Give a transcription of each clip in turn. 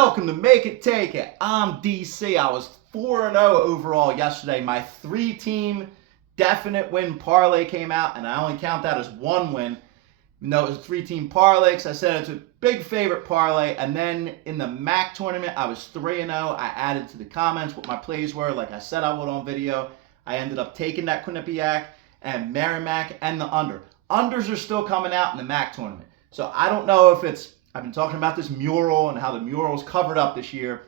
Welcome to Make It Take It. I'm DC. I was 4-0 overall yesterday. My 3-team definite win parlay came out, and I only count that as one win. Even though it was a 3-team parlay, because I said it's a big favorite parlay. And then in the MAC tournament, I was 3-0. I added to the comments what my plays were, like I said I would on video. I ended up taking that Quinnipiac and Merrimack and the under. Unders are still coming out in the MAC tournament. So I don't know if it's, I've been talking about this mural and how the mural's covered up this year.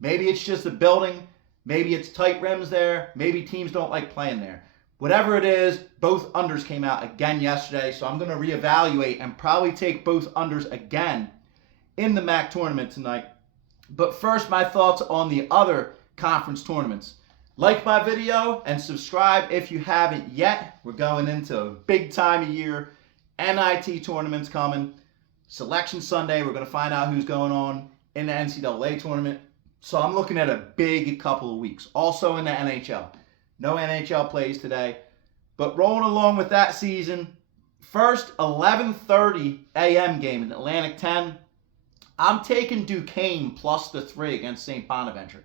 Maybe it's just the building. Maybe it's tight rims there. Maybe teams don't like playing there. Whatever it is, both unders came out again yesterday. So I'm going to reevaluate and probably take both unders again in the MAC tournament tonight. But first, my thoughts on the other conference tournaments. Like my video and subscribe if you haven't yet. We're going into a big time of year. NIT tournaments coming. Selection Sunday, we're going to find out who's going on in the NCAA tournament. So I'm looking at a big couple of weeks. Also in the NHL. No NHL plays today. But rolling along with that season, first 11:30 a.m. game in Atlantic 10. I'm taking Duquesne plus the 3 against St. Bonaventure.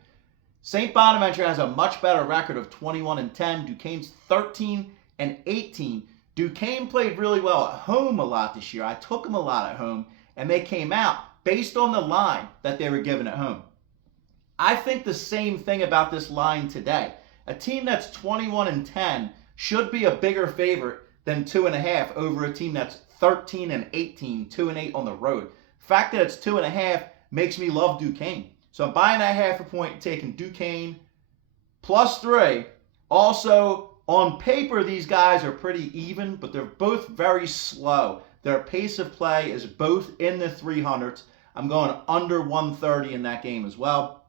St. Bonaventure has a much better record of 21-10. Duquesne's 13-18. Duquesne played really well at home a lot this year. I took them a lot at home, and they came out based on the line that they were given at home. I think the same thing about this line today. A team that's 21-10 should be a bigger favorite than 2.5 over a team that's 13-18, 2-8 on the road. The fact that it's 2.5 makes me love Duquesne. So I'm buying that half a point and taking Duquesne plus 3. Also, on paper, these guys are pretty even, but they're both very slow. Their pace of play is both in the 300s. I'm going under 130 in that game as well.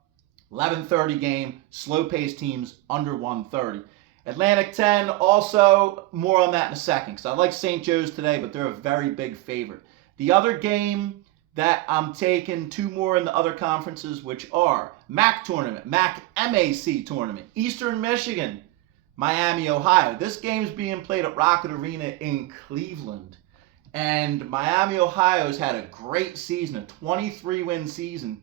11:30 game, slow-paced teams, under 130. Atlantic 10, also more on that in a second, because I like St. Joe's today, but they're a very big favorite. The other game that I'm taking, 2 more in the other conferences, which are MAC tournament, MAC tournament, Eastern Michigan, Miami, Ohio. This game's being played at Rocket Arena in Cleveland. And Miami, Ohio's had a great season, a 23-win season,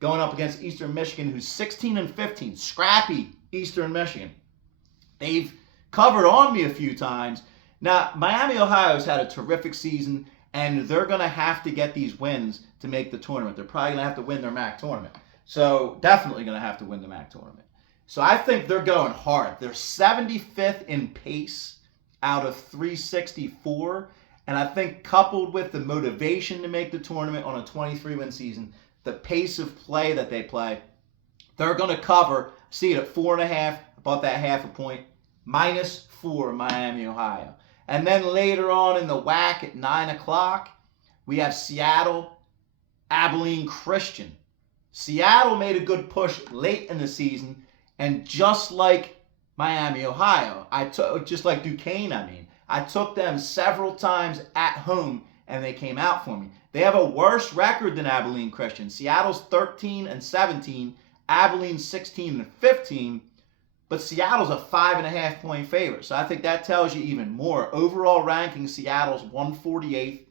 going up against Eastern Michigan, who's 16-15. Scrappy Eastern Michigan. They've covered on me a few times. Now, Miami, Ohio's had a terrific season, and they're going to have to get these wins to make the tournament. They're probably going to have to win their MAC tournament. So, definitely going to have to win the MAC tournament. So I think they're going hard. They're 75th in pace out of 364. And I think coupled with the motivation to make the tournament on a 23-win season, the pace of play that they play, they're going to cover. See it at 4.5. About that half a point. -4 Miami, Ohio. And then later on in the WAC at 9 o'clock, we have Seattle, Abilene Christian. Seattle made a good push late in the season. And just like Miami, Ohio, just like Duquesne, I took them several times at home, and they came out for me. They have a worse record than Abilene Christian. Seattle's 13-17, Abilene's 16-15, but Seattle's a 5.5 point favorite. So I think that tells you even more. Overall ranking, Seattle's 148th.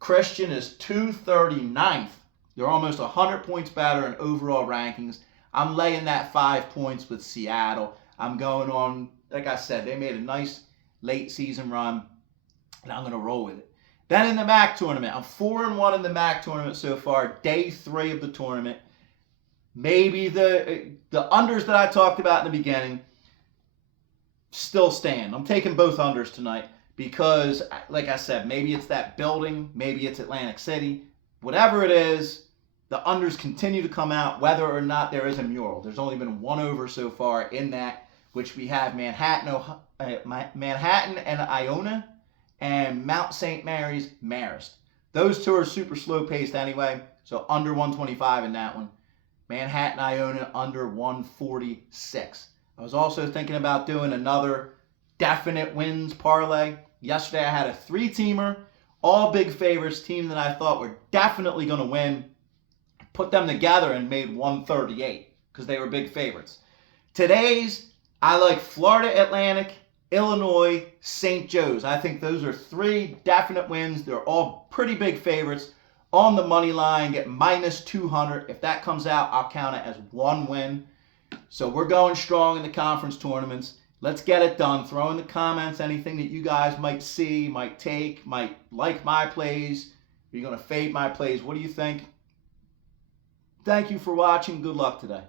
Christian is 239th. They're almost 100 points better in overall rankings. I'm laying that 5 points with Seattle. I'm going on, like I said, they made a nice late season run, and I'm going to roll with it. Then in the MAC tournament, I'm 4-1 in the MAC tournament so far, day 3 of the tournament. Maybe the unders that I talked about in the beginning still stand. I'm taking both unders tonight because, like I said, maybe it's that building, maybe it's Atlantic City. Whatever it is, the unders continue to come out whether or not there is a mural. There's only been 1 over so far in that, which we have Manhattan and Iona and Mount St. Mary's, Marist. Those 2 are super slow paced anyway, so under 125 in that one. Manhattan, Iona, under 146. I was also thinking about doing another definite wins parlay. Yesterday I had a 3-teamer, all big favorites, team that I thought were definitely going to win. Put them together and made 138 because they were big favorites. Today's, I like Florida Atlantic, Illinois, St. Joe's. I think those are 3 definite wins. They're all pretty big favorites. on the money line, get minus 200. If that comes out, I'll count it as one win. So we're going strong in the conference tournaments. Let's get it done. Throw in the comments anything that you guys might see, might take, might like my plays. Are you going to fade my plays? What do you think? Thank you for watching. Good luck today.